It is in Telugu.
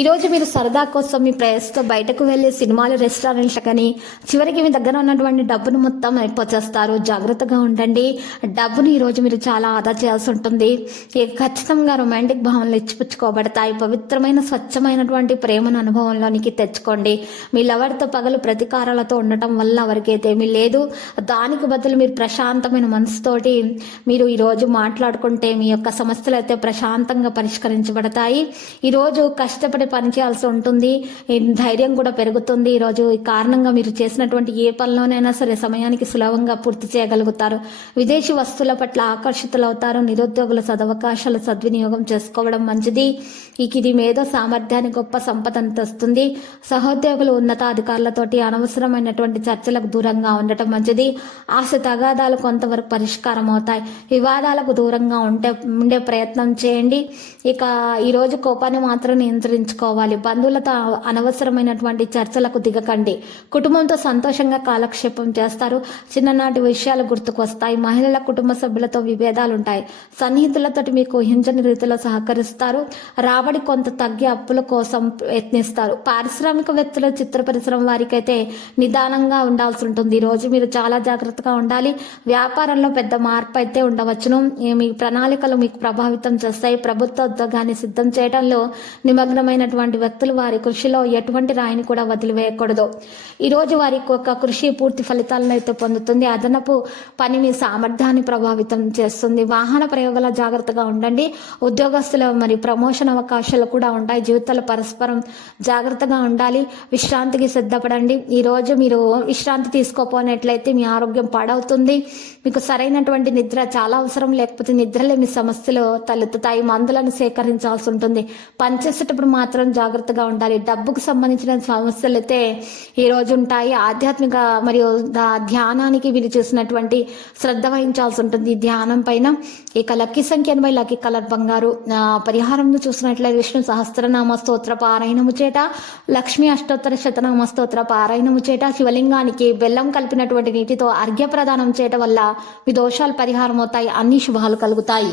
ఈరోజు మీరు సరదా కోసం మీ ప్రేయస్తో బయటకు వెళ్ళే సినిమాలు రెస్టారెంట్ల కానీ చివరికి మీ దగ్గర ఉన్నటువంటి డబ్బును మొత్తం అయిపోచేస్తారు. జాగ్రత్తగా ఉండండి. డబ్బును ఈరోజు మీరు చాలా ఆదా చేయాల్సి ఉంటుంది. ఇక ఖచ్చితంగా రొమాంటిక్ భావనలు ఇచ్చిపుచ్చుకోబడతాయి. పవిత్రమైన స్వచ్ఛమైనటువంటి ప్రేమను అనుభవంలోనికి తెచ్చుకోండి. మీ లవర్తో పగలు ప్రతీకారాలతో ఉండటం వల్ల ఎవరికైతే మీ లేదు దానికి బదులు మీరు ప్రశాంతమైన మనసుతోటి మీరు ఈరోజు మాట్లాడుకుంటే మీ యొక్క సమస్యలు అయితే ప్రశాంతంగా పరిష్కరించబడతాయి. ఈరోజు కష్టపడి పని పనిచేయాల్సి ఉంటుంది. ధైర్యం కూడా పెరుగుతుంది. ఈరోజు ఈ కారణంగా మీరు చేసినటువంటి ఏ పనిలోనైనా సరే సమయానికి సులభంగా పూర్తి చేయగలుగుతారు. విదేశీ వస్తువుల పట్ల ఆకర్షితులవుతారు. నిరుద్యోగుల సదవకాశాలు సద్వినియోగం చేసుకోవడం మంచిది. ఇక ఇది మేధో సామర్థ్యాన్ని గొప్ప సంపదను తెస్తుంది. సహోద్యోగులు ఉన్నతాధికారులతోటి అనవసరమైనటువంటి చర్చలకు దూరంగా ఉండటం మంచిది. ఆశ తగాదాలు కొంతవరకు పరిష్కారం అవుతాయి. వివాదాలకు దూరంగా ఉంటే ఉండే ప్రయత్నం చేయండి. ఇక ఈరోజు కోపాన్ని మాత్రం నియంత్రించ పెంచుకోవాలి బంధువులతో అనవసరమైనటువంటి చర్చలకు దిగకండి. కుటుంబంతో సంతోషంగా కాలక్షేపం చేస్తారు. చిన్ననాటి విషయాలు గుర్తుకొస్తాయి. మహిళల కుటుంబ సభ్యులతో విభేదాలు ఉంటాయి సన్నిహితులతో మీకు ఊహించని రీతిలో సహకరిస్తారు. రాబడి కొంత తగ్గి అప్పుల కోసం యత్నిస్తారు. పారిశ్రామికవేత్తలు చిత్ర పరిశ్రమ వారికైతే నిదానంగా ఉండాల్సి ఉంటుంది. ఈ రోజు మీరు చాలా జాగ్రత్తగా ఉండాలి. వ్యాపారంలో పెద్ద మార్పు అయితే ఉండవచ్చును మీ ప్రణాళికలు మీకు ప్రభావితం చేస్తాయి. ప్రభుత్వ ఉద్యోగాన్ని సిద్ధం చేయడంలో నిమగ్నమైనటువంటి వ్యక్తులు వారి కృషిలో ఎటువంటి రాయిని కూడా వదిలివేయకూడదు. ఈరోజు వారి యొక్క కృషి పూర్తి ఫలితాలను అయితే పొందుతుంది. అదనపు పని మీ సామర్థ్యాన్ని ప్రభావితం చేస్తుంది. వాహన ప్రయోగాల జాగ్రత్తగా ఉండండి. ఉద్యోగస్తుల మరియు ప్రమోషన్ అవకాశాలు కూడా ఉంటాయి. జీవితాలు పరస్పరం జాగ్రత్తగా ఉండాలి. విశ్రాంతికి సిద్ధపడండి. ఈ రోజు మీరు విశ్రాంతి తీసుకోపోయినట్లయితే మీ ఆరోగ్యం పాడవుతుంది. మీకు సరైనటువంటి నిద్ర చాలా అవసరం. లేకపోతే నిద్రలే మీ సమస్యలు తలెత్తుతాయి. మందులను సేకరించాల్సి ఉంటుంది. పనిచేసేటప్పుడు మాత్రం జాగ్రత్తగా ఉండాలి. డబ్బుకు సంబంధించిన సమస్యలు అయితే ఈ రోజు ఉంటాయి. ఆధ్యాత్మిక మరియు ధ్యానానికి మీరు చేసినటువంటి శ్రద్ధ వహించాల్సి ఉంటుంది. ధ్యానం పైన ఇక లక్కీ సంఖ్య ఎనభై లక్కీ కలర్ బంగారు. పరిహారం చూసినట్లయితే విష్ణు సహస్రనామ స్తోత్ర పారాయణము చేట లక్ష్మీ అష్టోత్తర శతనామ స్తోత్ర పారాయణము చేట శివలింగానికి బెల్లం కలిపినటువంటి నీటితో అర్ఘ్య ప్రదానం చేయటం వల్ల మీ దోషాలు పరిహారం అవుతాయి అన్ని శుభాలు కలుగుతాయి.